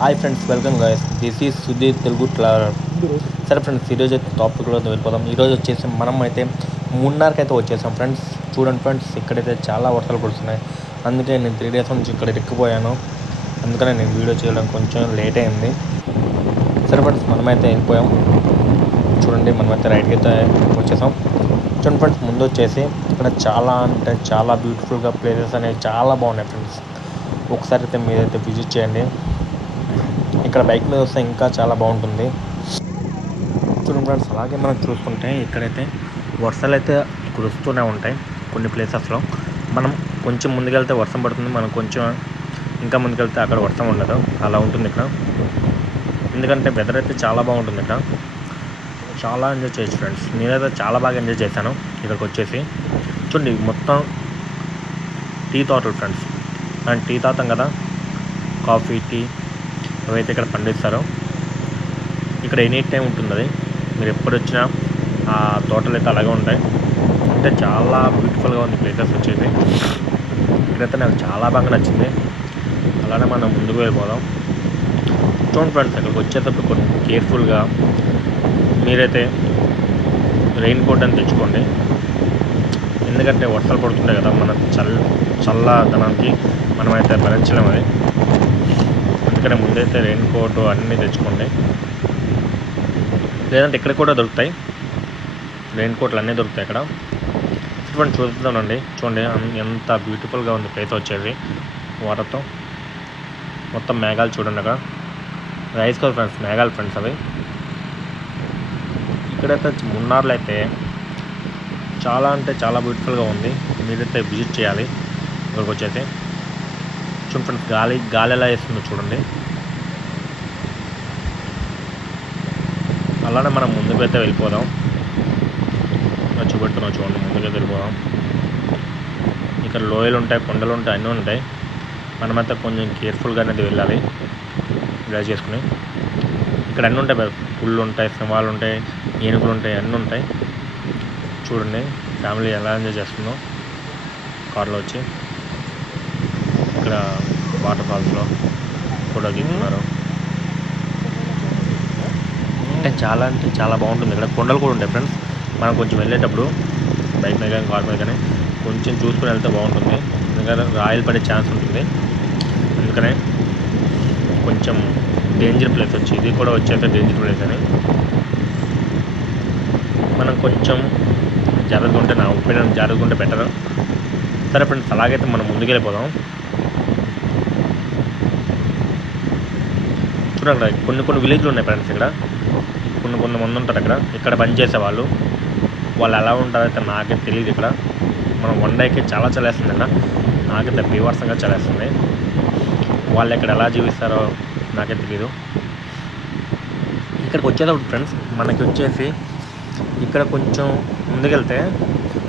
Hi friends, welcome guys. This is Sudheer Telugu traveller. సరే friends, ఈరోజు అయితే టాపిక్లో వెళ్ళిపోదాం. ఈరోజు వచ్చేసి మనం అయితే మున్నార్కి అయితే వచ్చేసాం ఫ్రెండ్స్. చూడండి ఫ్రెండ్స్, ఇక్కడైతే చాలా వర్షాలు పడుతున్నాయి. అందుకే నేను 3 days నుంచి ఇక్కడ ఇరుక్కుపోయాను. అందుకనే నేను వీడియో చేయడం కొంచెం లేట్ అయింది. సరే ఫ్రెండ్స్, మనమైతే వెళ్ళిపోయాం. చూడండి, మనమైతే రైట్కి అయితే వచ్చేసాం. చూడండి ఫ్రెండ్స్, ముందు వచ్చేసి ఇక్కడ చాలా అంటే చాలా బ్యూటిఫుల్గా ప్లేసెస్ అనేవి చాలా బాగున్నాయి ఫ్రెండ్స్. ఒకసారి అయితే మీరైతే విజిట్ చేయండి. ఇక్కడ బైక్ మీద వస్తే ఇంకా చాలా బాగుంటుంది. చూడండి ఫ్రెండ్స్, అలాగే మనం చూసుకుంటే ఇక్కడైతే వర్షాలు అయితే కురుస్తూనే ఉంటాయి కొన్ని ప్లేసెస్లో. మనం కొంచెం ముందుకెళ్తే వర్షం పడుతుంది, మనం కొంచెం ఇంకా ముందుకెళ్తే అక్కడ వర్షం ఉండదు. అలా ఉంటుంది ఇక్కడ. ఎందుకంటే వెదర్ అయితే చాలా బాగుంటుంది ఇక్కడ. చాలా ఎంజాయ్ చేయొచ్చు ఫ్రెండ్స్. నేనైతే చాలా బాగా ఎంజాయ్ చేశాను ఇక్కడికి వచ్చేసి. చూడండి, మొత్తం టీ తోటలు ఫ్రెండ్స్. అండ్ టీ తాగుతాం కదా, కాఫీ, టీ అవైతే ఇక్కడ పండిస్తారు. ఇక్కడ ఎనీ టైం ఉంటుంది అది. మీరు ఎప్పుడు వచ్చినా ఆ తోటలు అయితే అలాగే ఉంటాయి. అంటే చాలా బ్యూటిఫుల్గా ఉంది ప్లేసెస్ వచ్చేసి. ఇక్కడైతే నాకు చాలా బాగా నచ్చింది. అలానే మనం ముందుకు వెళ్ళిపోదాం. చూడండి ఫ్రెండ్స్, అక్కడికి వచ్చేటప్పుడు కొంచెం కేర్ఫుల్గా మీరైతే రెయిన్ కోట్ అని తెచ్చుకోండి. ఎందుకంటే వర్షాలు పడుతుంటాయి కదా, మన చల్లదనానికి మనమైతే భరించలేము అది. అందుకనే ముందైతే రెయిన్ కోట్ అన్నీ తెచ్చుకోండి. లేదంటే ఇక్కడ కూడా దొరుకుతాయి, రెయిన్ కోట్లు అన్నీ దొరుకుతాయి ఇక్కడ. చూడండి, చూద్దామండి. చూడండి ఎంత బ్యూటిఫుల్గా ఉంది ప్లేస్ వచ్చేసి. వాటర్తో మొత్తం మేఘాలు చూడండి. అక్కడ రైస్ కదా ఫ్రెండ్స్, మేఘాలు ఫ్రెండ్స్ అవి. ఇక్కడైతే మున్నార్లో అయితే చాలా అంటే చాలా బ్యూటిఫుల్గా ఉంది. మీరైతే విజిట్ చేయాలి ఇక్కడికి వచ్చేసి. చూడండి ఫ్రెండ్స్, గాలి ఎలా వేస్తుందో చూడండి. అలానే మనం ముందుకైతే వెళ్ళిపోదాం. చూపెడుతున్నాం చూడండి, ముందుకైతే వెళ్ళిపోదాం. ఇక్కడ లోయలు ఉంటాయి, కొండలు ఉంటాయి, అన్నీ ఉంటాయి. మనమైతే కొంచెం కేర్ఫుల్గా అనేది వెళ్ళాలి డ్రైవ్ చేసుకుని. ఇక్కడ అన్నీ ఉంటాయి, పుళ్ళు ఉంటాయి, సింహాలు ఉంటాయి, ఏనుగులు ఉంటాయి, అన్నీ ఉంటాయి. చూడండి ఫ్యామిలీ ఎలా ఎంజాయ్ చేస్తుందో కార్లో వచ్చి. ఇక్కడ వాటర్ ఫాల్స్లో ఫోటో గీస్తున్నారు. అంటే చాలా బాగుంటుంది. ఇక్కడ కొండలు కూడా ఉంటాయి ఫ్రెండ్స్. మనం కొంచెం వెళ్ళేటప్పుడు బైక్ మీద కానీ కార్ మీద కానీ కొంచెం చూసుకుని వెళ్తే బాగుంటుంది. ఎందుకంటే రాయలు పడే ఛాన్స్ ఉంటుంది. అందుకనే కొంచెం డేంజర్ ప్లేస్ వచ్చి ఇది కూడా వచ్చాక డేంజర్ ప్లేస్ అని మనం కొంచెం జాగ్రత్తగా ఉంటే, నా ఒపీనియన్ జాగ్రత్తగా ఉంటే బెటర్. సరే ఫ్రెండ్స్, అలాగైతే మనం ముందుకెళ్ళిపోదాం. చూడండి, కొన్ని విలేజ్లు ఉన్నాయి ఫ్రెండ్స్. ఇక్కడ కొన్ని మంది ఉంటారు అక్కడ. ఇక్కడ పనిచేసే వాళ్ళు ఎలా ఉంటారైతే నాకైతే తెలియదు. ఇక్కడ మనం వన్ డేకి చాలా చలేస్తుంది. ఇక్కడ నాకైతే బీవర్సంగా చలేస్తుంది. వాళ్ళు ఇక్కడ ఎలా జీవిస్తారో నాకే తెలియదు. ఇక్కడికి వచ్చేటప్పుడు ఫ్రెండ్స్, మనకి వచ్చేసి ఇక్కడ కొంచెం ముందుకెళ్తే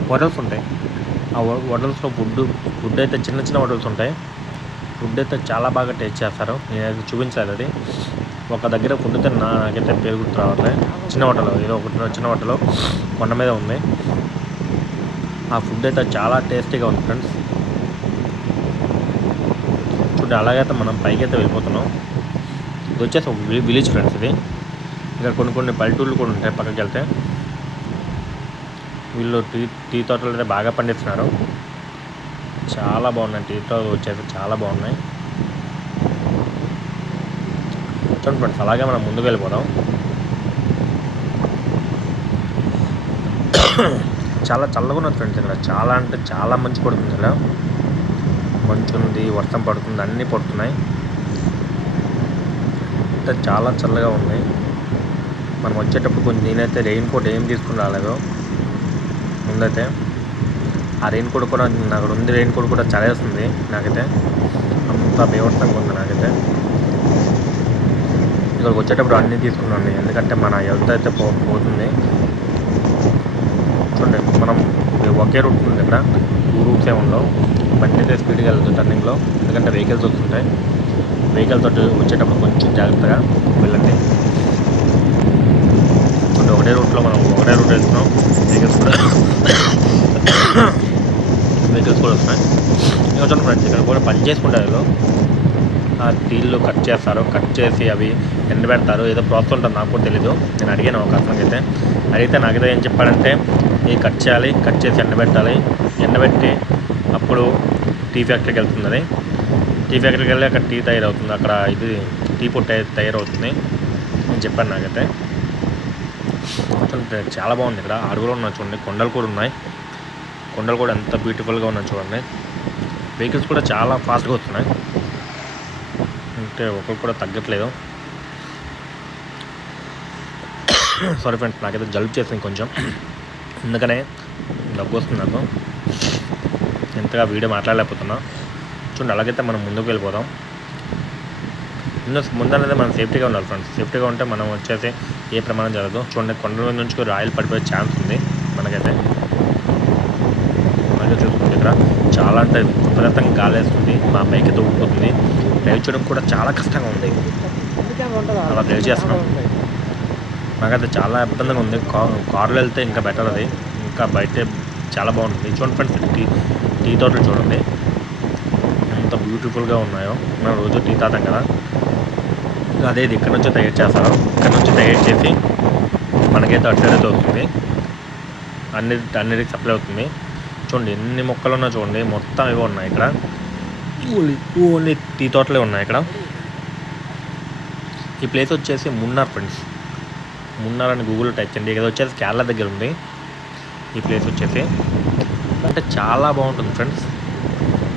హోటల్స్ ఉంటాయి. ఆ హోటల్స్లో ఫుడ్ అయితే చిన్న హోటల్స్ ఉంటాయి. ఫుడ్ అయితే చాలా బాగా టేస్ట్ చేస్తారు. నేనైతే చూపించలేదు అది. ఒక దగ్గర ఫుడ్ అయితే నాకైతే పేరు గుర్తు రావట్లేదు. చిన్న హోటల్, ఏదో ఒకటి చిన్న హోటల్ కొండ మీద ఉంది. ఆ ఫుడ్ అయితే చాలా టేస్టీగా ఉంది ఫ్రెండ్స్. చూడండి, అలాగైతే మనం పైకి అయితే వెళ్ళిపోతున్నాం. ఇది వచ్చేసి ఒక విలేజ్ ఫ్రెండ్స్. ఇది ఇక్కడ కొన్ని పల్లెటూళ్ళు కూడా ఉంటాయి పక్కకి వెళ్తే. వీళ్ళు టీ తోటలు అయితే బాగా పండిస్తున్నారు. చాలా బాగున్నాయి టీ తోటలు వచ్చేసి, చాలా బాగున్నాయి. చూడండి ఫ్రెండ్స్, అలాగే మనం ముందుకు వెళ్ళిపోదాం. చాలా చల్లగా ఉన్నది ఫ్రెండ్స్. ఇక్కడ చాలా అంటే చాలా మంచు పడుతుంది. ఇక్కడ మంచు ఉంది, వర్షం పడుతుంది, అన్నీ పడుతున్నాయి. అంటే చాలా చల్లగా ఉంది. మనం వచ్చేటప్పుడు కొంచెం నేనైతే రెయిన్ కోట్ ఏం తీసుకుని రాలేదు ముందైతే. ఆ రెయిన్ కోట్ కూడా అక్కడ ఉంది. రెయిన్ కోట్ కూడా చలేస్తుంది నాకైతే. అంత బీభత్సంగా ఉంది నాకైతే. ఇక్కడికి వచ్చేటప్పుడు అన్నీ తీసుకున్నాను, ఎందుకంటే మన హెల్త్ అయితే పోతుంది. చూడండి, మనం ఒకే రూట్ ఉంది. ఇక్కడ 2 రూట్స్ ఏమి ఉండవు. బండి అయితే స్పీడ్గా వెళ్తుంది టర్నింగ్లో, ఎందుకంటే వెహికల్స్ వస్తుంటాయి. వెహికల్స్ తోటి వచ్చేటప్పుడు కొంచెం జాగ్రత్తగా వెళ్ళండి. చూడండి, ఒకటే రూట్లో మనం ఒకటే రూట్ వెళ్తున్నాం. వెహికల్స్ కూడా వస్తున్నాయి. ఇంకా చూడండి ఫ్రెండ్స్, ఇక్కడ కూడా పని చేసుకుంటారు. ఆ టీలు కట్ చేస్తారు, కట్ చేసి అవి ఎండబెడతారు. ఏదో ప్రాసెస్ ఉంటుంది, నాకు కూడా తెలీదు. నేను అడిగాను ఒక అతనికి అడిగితే నాకైతే ఏం చెప్పాడంటే ఇది కట్ చేయాలి, కట్ చేసి ఎండబెట్టాలి, ఎండబెట్టి అప్పుడు టీ ఫ్యాక్టరీకి వెళ్తుంది. టీ ఫ్యాక్టరీకి వెళ్ళి అక్కడ టీ తయారవుతుంది, అక్కడ ఇది టీ పొడి తయారవుతుంది అని చెప్పాను నాకైతే. చాలా బాగుంది. ఇక్కడ అడవులు ఉన్నాయి చూడండి, కొండలు కూడా ఉన్నాయి. కొండలు కూడా ఎంత బ్యూటిఫుల్గా ఉన్నాయి చూడండి. వెహికల్స్ కూడా చాలా ఫాస్ట్గా వస్తున్నాయి, అంటే ఒకరు కూడా తగ్గట్లేదు. సారీ ఫ్రెండ్స్, నాకైతే జలుబు చేసింది కొంచెం, అందుకనే దగ్గు వస్తుంది నాకు, ఎంతగా వీడియో మాట్లాడలేకపోతున్నా. చూడండి, అలాగైతే మనం ముందుకు వెళ్ళిపోదాం. ముందనేది మనం సేఫ్టీగా ఉండాలి ఫ్రెండ్స్. సేఫ్టీగా ఉంటే మనం వచ్చేసి ఏ ప్రమాదం జరగదు. చూడండి, కొండల నుంచి రాయలు పడిపోయే ఛాన్స్ ఉంది మనకైతే. అలాగే చూసుకుంటే ఇక్కడ చాలా అంటే విపరీతంగా గాలి వేస్తుంది, మా బైక్ అయితే ఊడిపోతుంది. డ్రైవ్ చేయడం కూడా చాలా కష్టంగా ఉంది, అలా డ్రైవ్ చేస్తున్నాం. నాకైతే చాలా ఇబ్బందిగా ఉంది. కార్లో వెళ్తే ఇంకా బెటర్, అది ఇంకా బయట చాలా బాగుంటుంది. చూడండి ఫ్రెండ్స్, టీ తోటలు చూడండి ఎంత బ్యూటిఫుల్గా ఉన్నాయో. మనం రోజు టీ తాతాం కదా, అదే ఇది ఇక్కడ నుంచి తయారు చేస్తారు. ఇక్కడ నుంచి తయారు చేసి మనకైతే అటు సైడ్ అయితే వస్తుంది, అన్నిటికి సప్లై అవుతుంది. చూడండి ఎన్ని మొక్కలు ఉన్నా చూడండి, మొత్తం ఇవి ఉన్నాయి ఇక్కడ. ఓన్లీ టీ తోటలే ఉన్నాయి ఇక్కడ. ఈ ప్లేస్ వచ్చేసి మున్నార్ ఫ్రెండ్స్. మున్నార్ అని గూగుల్లో టైప్ చేయండి. ఇది వచ్చేసి కేరళ దగ్గర ఉంది ఈ ప్లేస్ వచ్చేసి. అంటే చాలా బాగుంటుంది ఫ్రెండ్స్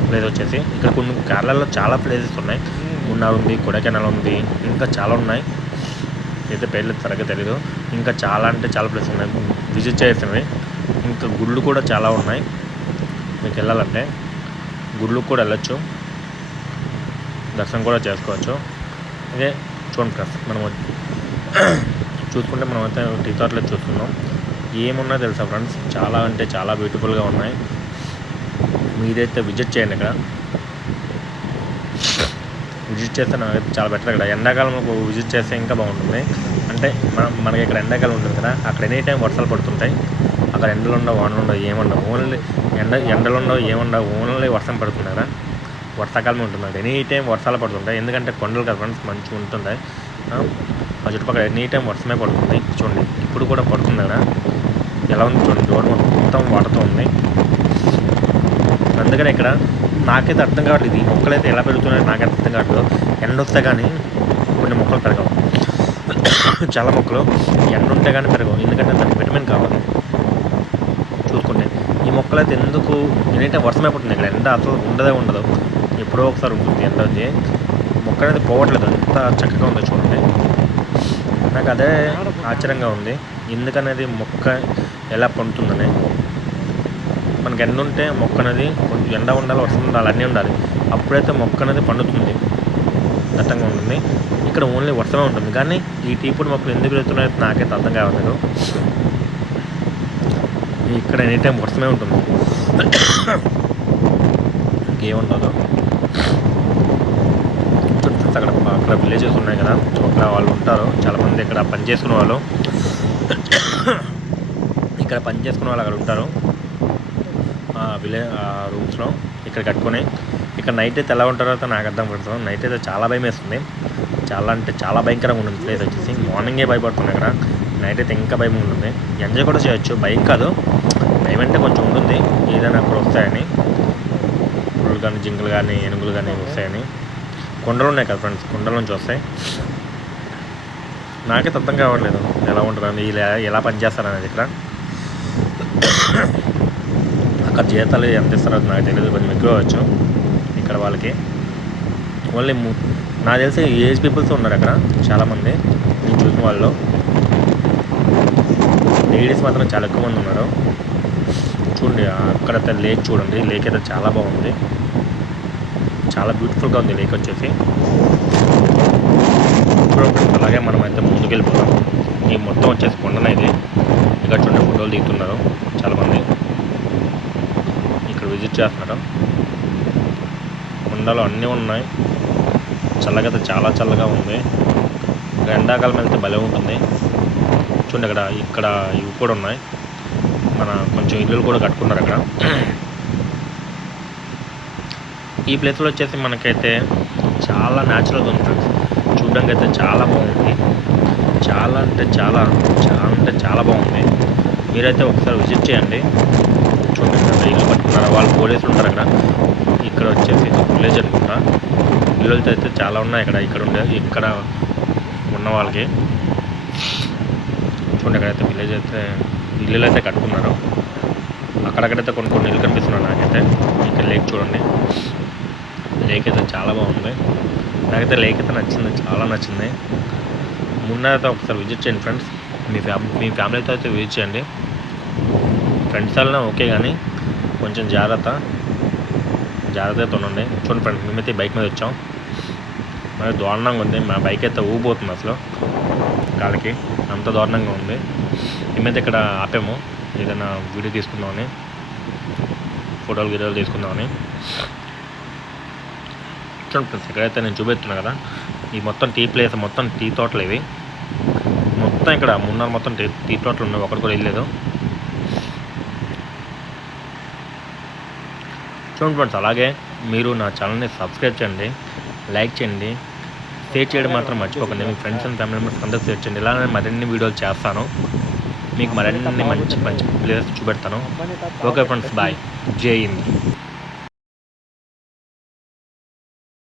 ప్లేస్ వచ్చేసి. ఇక్కడ కొన్ని కేరళలో చాలా ప్లేసెస్ ఉన్నాయి. మున్నార్ ఉంది, కొడైకెనాల్ ఉంది, ఇంకా చాలా ఉన్నాయి. అయితే పేర్లు త్వరగా తెలీదు. ఇంకా చాలా అంటే చాలా ప్లేసెస్ ఉన్నాయి విజిట్ చేసినవి. ఇంకా గుళ్ళు కూడా చాలా ఉన్నాయి, మీకు వెళ్ళాలంటే గుళ్ళకు కూడా వెళ్ళొచ్చు, దర్శనం కూడా చేసుకోవచ్చు. అదే చూడండి ఫ్రెండ్స్, మనం చూసుకుంటే మనమైతే టీ తోటలో చూస్తున్నాం. ఏమున్నాయో తెలుసా ఫ్రెండ్స్, చాలా అంటే చాలా బ్యూటిఫుల్గా ఉన్నాయి. మీరైతే విజిట్ చేయండి. ఇక్కడ విజిట్ చేస్తే నాకైతే చాలా బెటర్. ఇక్కడ ఎండాకాలంలో విజిట్ చేస్తే ఇంకా బాగుంటుంది. అంటే మనకి ఇక్కడ ఎండాకాలం ఉంటుంది కదా, అక్కడ ఎనీ టైం వర్షాలు పడుతుంటాయి. అక్కడ ఎండలు ఉండవు, వానలు ఉండవు, ఏముండవు. ఓన్లీ ఎండలు ఉండవు, ఏముండవు, ఓన్లీ వర్షం పడుతుంది కదా. వర్షాకాలమే ఉంటుంది అక్కడ, ఎనీ టైం వర్షాలు పడుతుంటాయి. ఎందుకంటే కొండలు కదా ఫ్రెండ్స్, మంచిగా ఉంటుంది. ఆ చుట్టుపక్కల ఎనీ టైం వర్షమే పడుతుంది. చూడండి ఇప్పుడు కూడా పడుతుంది కదా, ఎలా ఉంది చూడండి, రోడ్ మొత్తం వాటర్తో ఉంది. అందుకని ఇక్కడ నాకైతే అర్థం కావట్లేదు, ఈ మొక్కలు అయితే ఎలా పెరుగుతున్నాయో నాకైతే అర్థం కావట్లేదు. ఎండ వస్తే కానీ కొన్ని మొక్కలు పెరగవు, చాలా మొక్కలు ఎండ ఉంటే కానీ పెరగవు, ఎందుకంటే దానికి విటమిన్ కావాలి. చూసుకుంటే ఈ మొక్కలు అయితే ఎందుకు ఎనీ టైం వర్షమే పడుతుంది. ఇక్కడ ఎండ అసలు ఉండదు, ఎప్పుడో ఒకసారి ఉంటుంది ఎండ. ఉంది మొక్క అనేది పోవట్లేదు, ఎంత చక్కగా ఉందో చూడండి. నాకు అదే ఆశ్చర్యంగా ఉంది, ఎందుకనేది మొక్క ఎలా పండుతుందని. మనకి ఎండ ఉంటే మొక్క అనేది కొంచెం ఎండ ఉండాలి, వర్షం ఉండాలి, అన్నీ ఉండాలి, అప్పుడైతే మొక్క అనేది పండుతుంది, దట్టంగా ఉంటుంది. ఇక్కడ ఓన్లీ వర్షమే ఉంటుంది. కానీ ఈ టీ పొడి మొక్కలు ఎందుకు పెరుగుతున్నాయో నాకైతే అర్థం కావట్లేదు. ఇక్కడ ఎనీ టైం వర్షమే ఉంటుంది, ఇంకేముంటుందో. అక్కడ విలేజెస్ ఉన్నాయి కదా, అక్కడ వాళ్ళు ఉంటారు చాలామంది. ఇక్కడ పని చేసుకునే వాళ్ళు, అక్కడ ఉంటారు రూమ్స్లో ఇక్కడ కట్టుకొని. ఇక్కడ నైట్ అయితే ఎలా ఉంటారో అయితే నాకు అర్థం పడుతుంది. నైట్ అయితే చాలా భయం వేస్తుంది, చాలా అంటే చాలా భయంకరంగా ఉంటుంది ప్లేస్ వచ్చేసి. మార్నింగే భయపడుతుంది ఇక్కడ, నైట్ అయితే ఇంకా భయం ఉంటుంది. ఎంజాయ్ కూడా చేయొచ్చు, భయం కాదు, భయం అంటే కొంచెం ఉంటుంది, ఏదైనా అక్కడ వస్తాయని, పులులు కానీ జింకలు కానీ ఏనుగులు కానీ వస్తాయని. కొండలు ఉన్నాయి కదా ఫ్రెండ్స్, కొండల నుంచి వస్తాయి. నాకైతే అర్థం కావట్లేదు ఎలా ఉంటుందని, ఎలా పనిచేస్తారనేది. ఇక్కడ అక్కడ జీతాలు ఎంత ఇస్తారో నాకు తెలియదు, కొంచెం ఎక్కువ అవ్వచ్చు ఇక్కడ వాళ్ళకి. ఓన్లీ నాకు తెలిసి ఏజ్ పీపుల్స్ ఉన్నారు అక్కడ చాలామంది, నేను చూసిన వాళ్ళు. లేడీస్ మాత్రం చాలా ఎక్కువ మంది ఉన్నారు. చూడండి అక్కడైతే లేక్ చూడండి, లేక్ అయితే చాలా బాగుంది, చాలా బ్యూటిఫుల్గా ఉంది లేక్ వచ్చేసి. అలాగే మనం అయితే ముందుకు వెళ్ళిపోతాం. ఈ మొత్తం వచ్చేసి కొండన ఇది. ఇక్కడ చూడండి ఫోటోలు దిగుతున్నారు చాలామంది, ఇక్కడ విజిట్ చేస్తున్నారు. కొండలు అన్నీ ఉన్నాయి, చల్లగా చాలా చల్లగా ఉంది. ఇక్కడ ఎండాకాలం వెళ్తే భలే ఉంటుంది. చూడండి ఇక్కడ ఇవి కూడా ఉన్నాయి, మన కొంచెం ఇల్లులు కూడా కట్టుకున్నారు అక్కడ. ఈ ప్లేస్లో వచ్చేసి మనకైతే చాలా న్యాచురల్గా ఉంది ఫ్రెండ్స్. చూడడానికి అయితే చాలా బాగుంది. చాలా అంటే చాలా బాగుంది. మీరైతే ఒకసారి విజిట్ చేయండి. చూడండి అక్కడ ఇల్లు పట్టుకున్నారు, వాళ్ళు పోలీసులు ఉంటారు అక్కడ. ఇక్కడ వచ్చేసి విలేజ్ అనుకుంటా. ఇల్లులతో అయితే చాలా ఉన్నాయి ఇక్కడ ఉన్న వాళ్ళకి. చూడండి అక్కడైతే విలేజ్ అయితే ఇల్లులు అయితే కట్టుకున్నారు. అక్కడక్కడైతే కొన్ని ఇల్లు కనిపిస్తున్నాయి నాకైతే. ఇక్కడ లేక్ చూడండి, లేక్ అయితే చాలా బాగుంది. నాకైతే లేక్ అయితే నచ్చింది, చాలా నచ్చింది. మున్నార్ అయితే ఒకసారి విజిట్ చేయండి ఫ్రెండ్స్. మీ ఫ్యామిలీతో అయితే విజిట్ చేయండి. ఫ్రెండ్స్ వల్ల ఓకే, కానీ కొంచెం జాగ్రత్తగా ఉండండి. చూడండి ఫ్రెండ్స్, మేమైతే బైక్ మీద వచ్చాం. మరి దారుణంగా ఉంది, మా బైక్ అయితే ఊగిపోతుంది అసలు గాలికి, అంత దారుణంగా ఉంది. మేమైతే ఇక్కడ ఆపాము ఏదైనా వీడియో తీసుకుందామని, ఫోటోలు తీసుకుందామని. చూడండి ఫ్రెండ్స్, ఇక్కడైతే నేను చూపెడుతున్నా కదా, ఈ మొత్తం టీ ప్లేస్, మొత్తం టీ తోటలు ఇవి. మొత్తం ఇక్కడ మున్నార్ మొత్తం టీ తోటలు ఉన్నాయి, ఒకటి కూడా వెళ్ళలేదు. చూడండి ఫ్రెండ్స్, అలాగే మీరు నా ఛానల్ని సబ్స్క్రైబ్ చేయండి, లైక్ చేయండి, షేర్ చేయడం మాత్రం మర్చిపోకండి. మీ ఫ్రెండ్స్ అండ్ ఫ్యామిలీ మెంబర్స్ అందరూ షేర్ చేయండి. ఇలా నేను మరిన్ని వీడియోలు చేస్తాను, మీకు మరిన్ని మంచి ప్లేసెస్ చూపెడతాను. Okay friends, bye. జై హింద్.